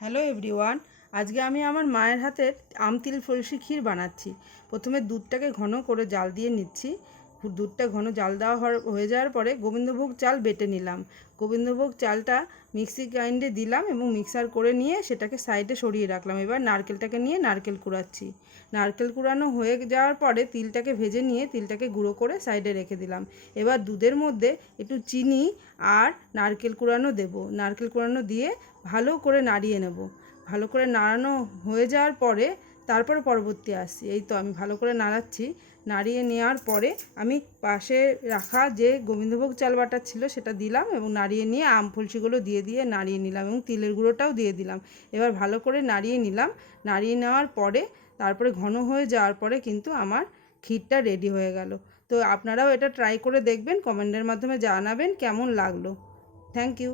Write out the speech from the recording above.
Hello everyone, আজকে আমি আমার মায়ের হাতের আমতিল ফলসি ক্ষীর বানাচ্ছি। প্রথমে দুধটাকে ঘন করে জাল দিয়ে নিচ্ছি। দুধটা ঘন জাল দেওয়া হয়ে যাওয়ার পরে গোবিন্দভোগ চাল বেটে নিলাম। গোবিন্দভোগ চালটা মিক্সি গ্রাইন্ডে দিলাম এবং মিক্সার করে নিয়ে সেটাকে সাইডে সরিয়ে রাখলাম। এবার নারকেলটাকে নিয়ে নারকেল কুড়াচ্ছি। নারকেল কুড়ানো হয়ে যাওয়ার পরে তিলটাকে ভেজে নিয়ে তিলটাকে গুঁড়ো করে সাইডে রেখে দিলাম। এবার দুধের মধ্যে একটু চিনি আর নারকেল কুড়ানো দেব। নারকেল কুড়ানো দিয়ে ভালো করে নাড়িয়ে নেব। ভালো করে নাড়ানো হয়ে যাওয়ার পরে তারপরে পরবর্তী আসছি। এই তো আমি ভালো করে নাড়াচ্ছি। নাড়িয়ে নেওয়ার পরে আমি পাশে রাখা যে গোবিন্দভোগ চাল বাটা ছিল সেটা দিলাম এবং নাড়িয়ে নিয়ে আম ফলসিগুলো দিয়ে নাড়িয়ে নিলাম এবং তিলের গুঁড়োটাও দিয়ে দিলাম। এবার ভালো করে নাড়িয়ে নিলাম। নাড়িয়ে নেওয়ার পরে তারপরে ঘন হয়ে যাওয়ার পরে কিন্তু আমার ক্ষীরটা রেডি হয়ে গেল। তো আপনারাও এটা ট্রাই করে দেখবেন, কমেন্টের মাধ্যমে জানাবেন কেমন লাগলো। Thank you.